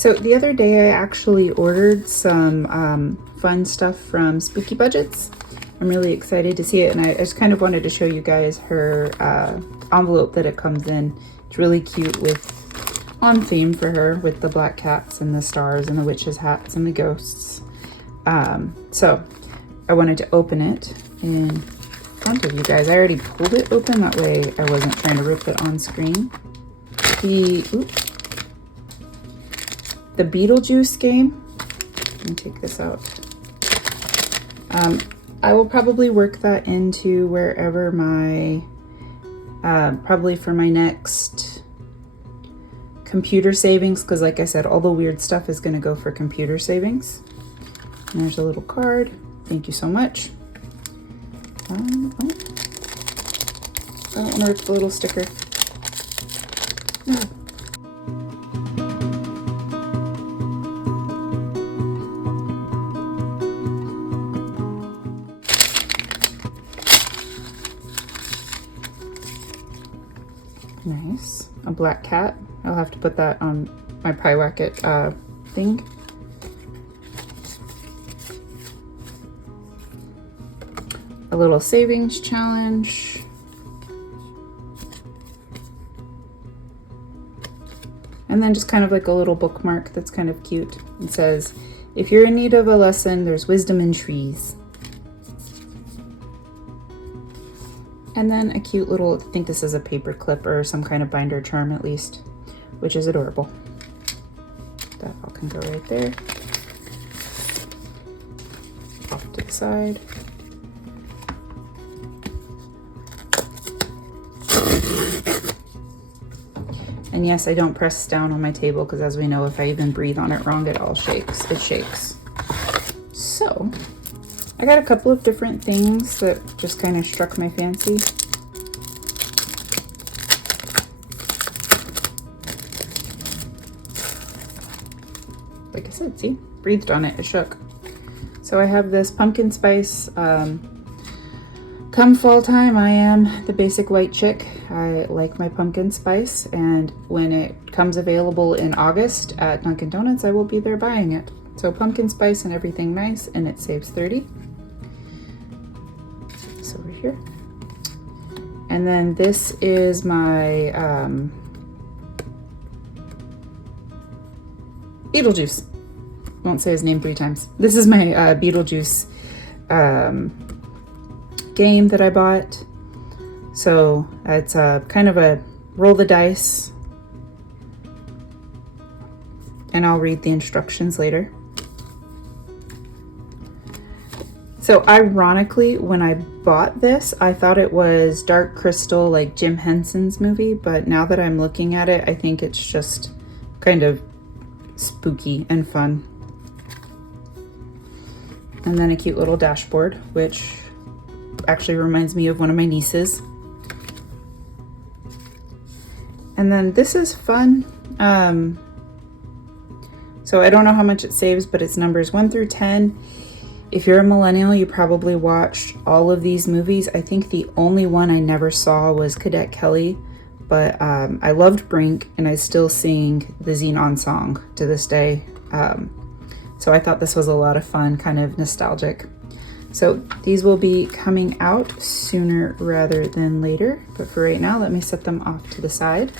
So the other day I actually ordered some fun stuff from Spooky Budgets. I'm really excited to see it, and I just kind of wanted to show you guys her envelope that it comes in. It's really cute, with on theme for her, with the black cats and the stars and the witches' hats and the ghosts. So I wanted to open it in front of you guys. I already pulled it open, that way I wasn't trying to rip it on screen. The Beetlejuice game. Let me take this out. I will probably work that into wherever my, probably for my next computer savings, because like I said, all the weird stuff is going to go for computer savings. And there's a little card. Thank you so much. I don't want to rip the little sticker. No. Nice. A black cat. I'll have to put that on my pie wacket thing. A little savings challenge. And then just kind of like a little bookmark that's kind of cute. It says, if you're in need of a lesson, there's wisdom in trees. And then a cute little, I think this is a paper clip or some kind of binder charm at least, which is adorable. That all can go right there. Off to the side. And yes, I don't press down on my table because, as we know, if I even breathe on it wrong, it all shakes. It shakes. So I got a couple of different things that just kind of struck my fancy. Like I said, see, breathed on it, it shook. So I have this pumpkin spice. Come fall time, I am the basic white chick. I like my pumpkin spice, and when it comes available in August at Dunkin' Donuts, I will be there buying it. So pumpkin spice and everything nice, and it saves 30. This over here. And then this is my Beetlejuice. Won't say his name 3 times. This is my Beetlejuice game that I bought. So it's kind of a roll the dice, and I'll read the instructions later. So ironically, when I bought this, I thought it was Dark Crystal, like Jim Henson's movie, but now that I'm looking at it, I think it's just kind of spooky and fun. And then a cute little dashboard, which actually reminds me of one of my nieces. And then this is fun. So I don't know how much it saves, but it's numbers 1 through 10. If you're a millennial, you probably watched all of these movies. I think the only one I never saw was Cadet Kelly, but I loved Brink, and I still sing the Xenon song to this day. So I thought this was a lot of fun, kind of nostalgic. So these will be coming out sooner rather than later, but for right now, let me set them off to the side.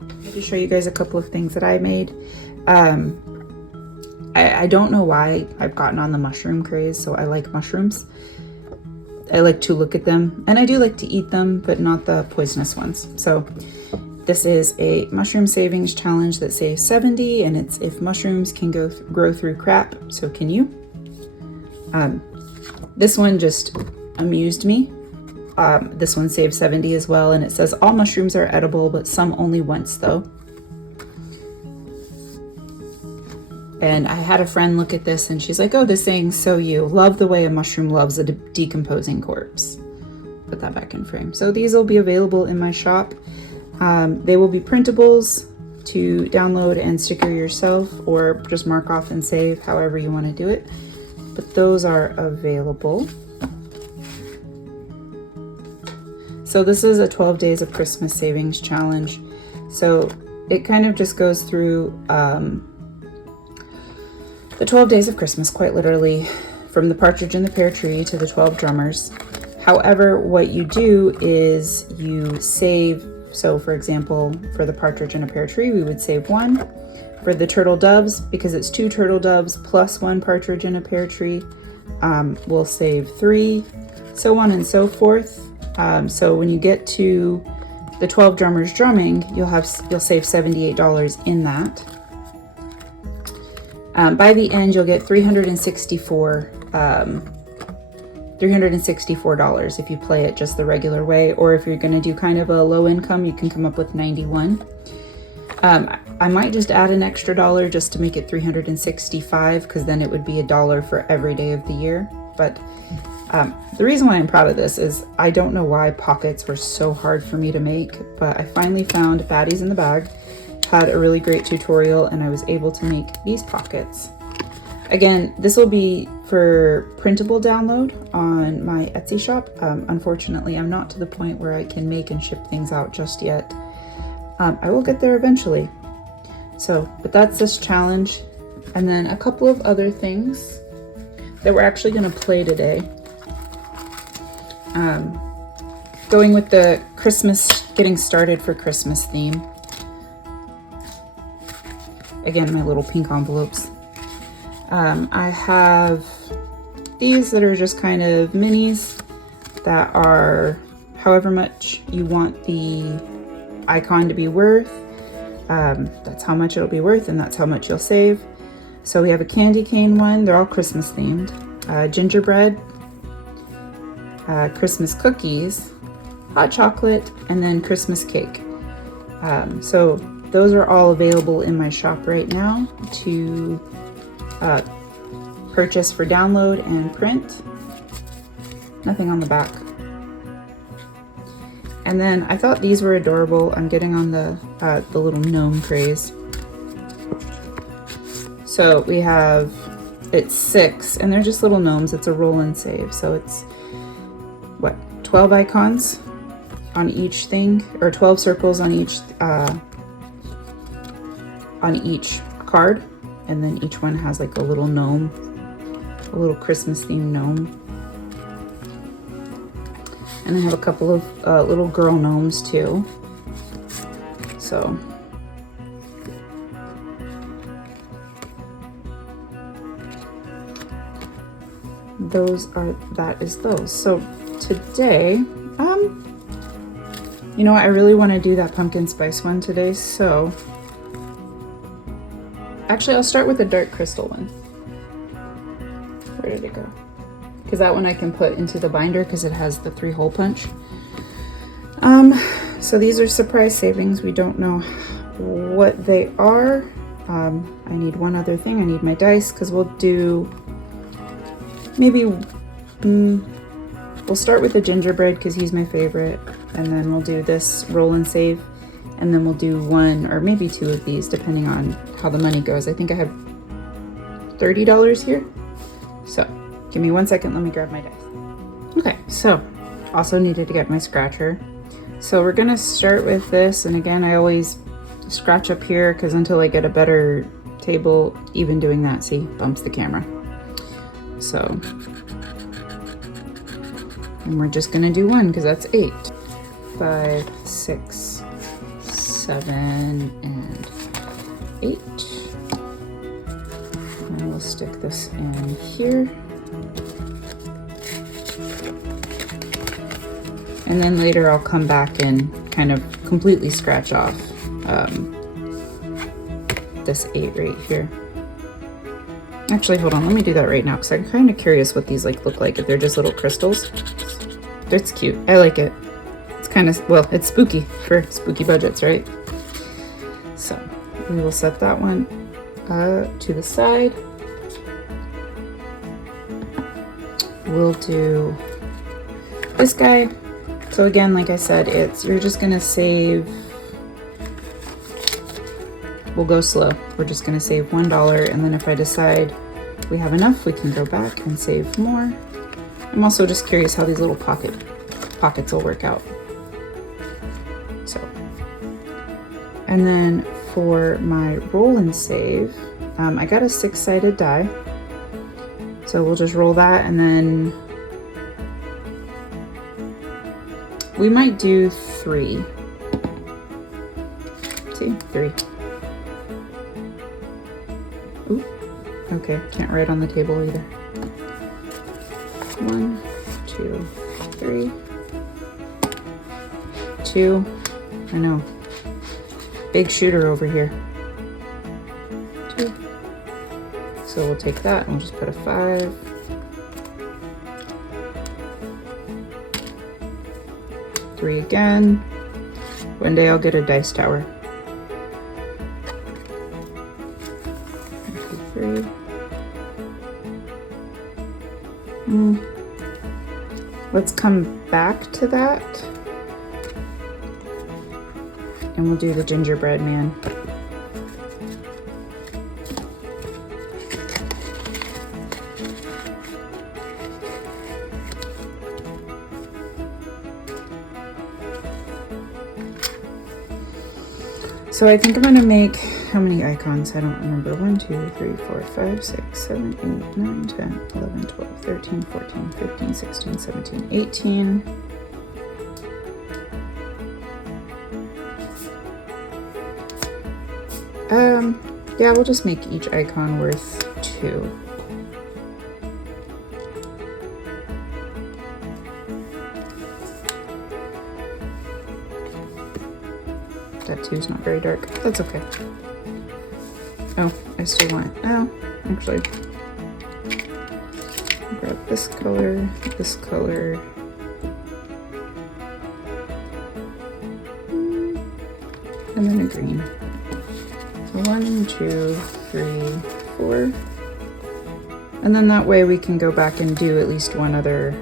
I'm going to show you guys a couple of things that I made. I don't know why I've gotten on the mushroom craze, so I like mushrooms. I like to look at them, and I do like to eat them, but not the poisonous ones. So this is a mushroom savings challenge that saves 70, and it's if mushrooms can grow through crap, so can you. This one just amused me. This one saved 70 as well, and it says all mushrooms are edible, but some only once though. And I had a friend look at this and she's like, oh, this saying, so you love the way a mushroom loves a decomposing corpse. Put that back in frame. So these will be available in my shop. They will be printables to download and sticker yourself, or just mark off and save, however you want to do it. But those are available. So this is a 12 days of Christmas savings challenge. So it kind of just goes through the 12 days of Christmas, quite literally, from the Partridge in the Pear Tree to the 12 Drummers. However, what you do is you save, so for example, for the Partridge in a Pear Tree, we would save 1. For the Turtle Doves, because it's 2 turtle doves plus 1 partridge in a pear tree, we'll save 3, so on and so forth. So when you get to the 12 Drummers drumming, you'll save $78 in that. By the end, you'll get $364 if you play it just the regular way, or if you're going to do kind of a low income, you can come up with 91. I might just add an extra $1 just to make it $365, because then it would be $1 for every day of the year. But the reason why I'm proud of this is I don't know why pockets were so hard for me to make, but I finally found Baddies in the Bag had a really great tutorial, and I was able to make these pockets. Again, this will be for printable download on my Etsy shop. Unfortunately, I'm not to the point where I can make and ship things out just yet. I will get there eventually. So, but that's this challenge. And then a couple of other things that we're actually going to play today. Going with the Christmas, getting started for Christmas theme. Again, my little pink envelopes. I have these that are just kind of minis that are however much you want the icon to be worth. That's how much it'll be worth, and that's how much you'll save. So we have a candy cane one. They're all Christmas themed. Gingerbread, Christmas cookies, hot chocolate, and then Christmas cake. So those are all available in my shop right now to purchase for download and print. Nothing on the back. And then I thought these were adorable. I'm getting on the little gnome craze. So we have, it's 6, and they're just little gnomes. It's a roll and save. So it's, 12 icons on each thing, or 12 circles on each card. And then each one has like a little gnome, a little Christmas themed gnome. And I have a couple of little girl gnomes too. So that is those. So today, you know what, I really want to do that pumpkin spice one today, so actually I'll start with the dark crystal one. Where did it go? Because that one I can put into the binder because it has the 3-hole punch. So these are surprise savings. We don't know what they are. I need one other thing. I need my dice, because we'll do maybe we'll start with the gingerbread because he's my favorite, and then we'll do this roll and save, and then we'll do 1 or maybe 2 of these depending on how the money goes. I think I have $30 here, so give me 1 second, let me grab my dice. Okay, so also needed to get my scratcher. So we're gonna start with this, and again, I always scratch up here because until I get a better table, even doing that, see, bumps the camera. So, and we're just gonna do 1 because that's 8. 5, 6, 7, and 8. And we'll stick this in here. And then later I'll come back and kind of completely scratch off this 8 right here. Actually, hold on, let me do that right now because I'm kind of curious what these look like, if they're just little crystals. It's cute, I like it. It's kind of, well, it's spooky for spooky budgets, right? So we will set that one to the side. We'll do this guy. So again, like I said, you're just gonna save, we'll go slow. We're just gonna save $1, and then if I decide we have enough, we can go back and save more. I'm also just curious how these little pockets will work out. So, and then for my roll and save, I got a 6-sided die. So we'll just roll that, and then we might do 3. See, 3. Ooh, okay, can't write on the table either. 1, 2, 3. 2. I know. Big shooter over here. 2. So we'll take that and we'll just put a 5. 3 again. One day I'll get a dice tower. 1, 2, 3. Let's come back to that. And we'll do the gingerbread man. So I think I'm gonna make, how many icons? I don't remember. 1, 2, 3, 4, 5, 6, 7, 8, 9, 10, 11, 12, 13, 14, 15, 16, 17, 18. Yeah, we'll just make each icon worth 2. That 2 is not very dark. That's okay. Oh, I still want, oh, actually, grab this color, and then a green. So 1, 2, 3, 4. And then that way we can go back and do at least one other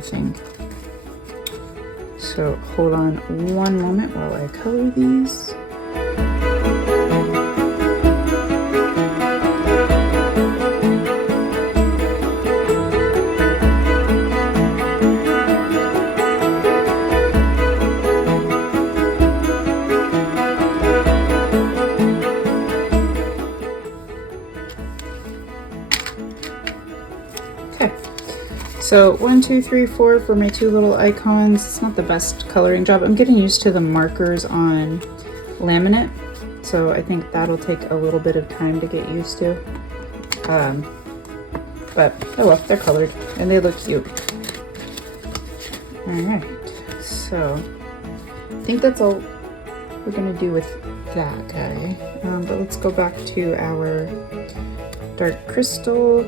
thing. So hold on one moment while I color these. So 1, 2, 3, 4 for my 2 little icons. It's not the best coloring job. I'm getting used to the markers on laminate, so I think that'll take a little bit of time to get used to. But oh well, they're colored and they look cute. All right, so I think that's all we're gonna do with that guy. But let's go back to our dark crystal.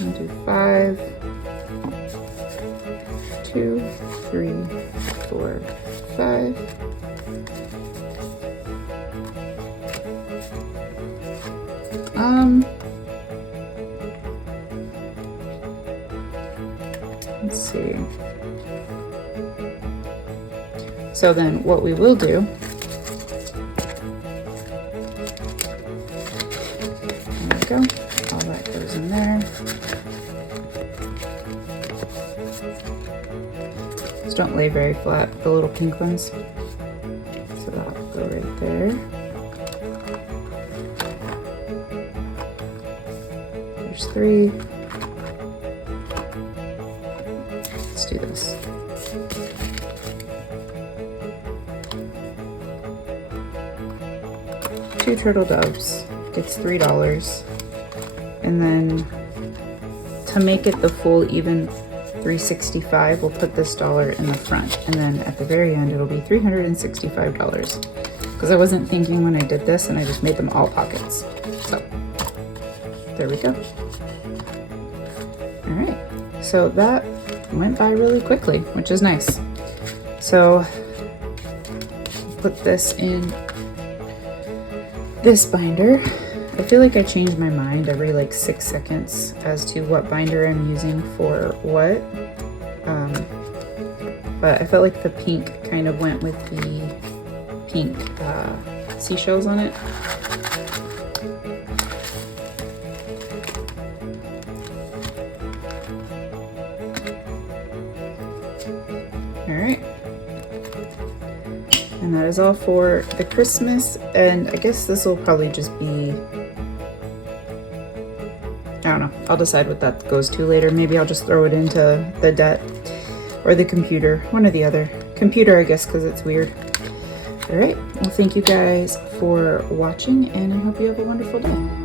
I'll do 5, 2, 3, 4, 5. Let's see. So then what we will do, there we go, all that goes in there. Just don't lay very flat, the little pink ones. So that'll go right there. There's 3. Let's do this. Two turtle doves gets $3, and then to make it the full even $365, we'll put this dollar in the front, and then at the very end it'll be $365, because I wasn't thinking when I did this and I just made them all pockets. So there we go. All right, so that went by really quickly, which is nice. So put this in this binder. I feel like I change my mind every like 6 seconds as to what binder I'm using for what. But I felt like the pink kind of went with the pink seashells on it. right. And that is all for the Christmas, and I guess this will probably just be, I don't know, I'll decide what that goes to later. Maybe I'll just throw it into the debt or the computer, one or the other. Computer, I guess, because it's weird. All right, well, thank you guys for watching, and I hope you have a wonderful day.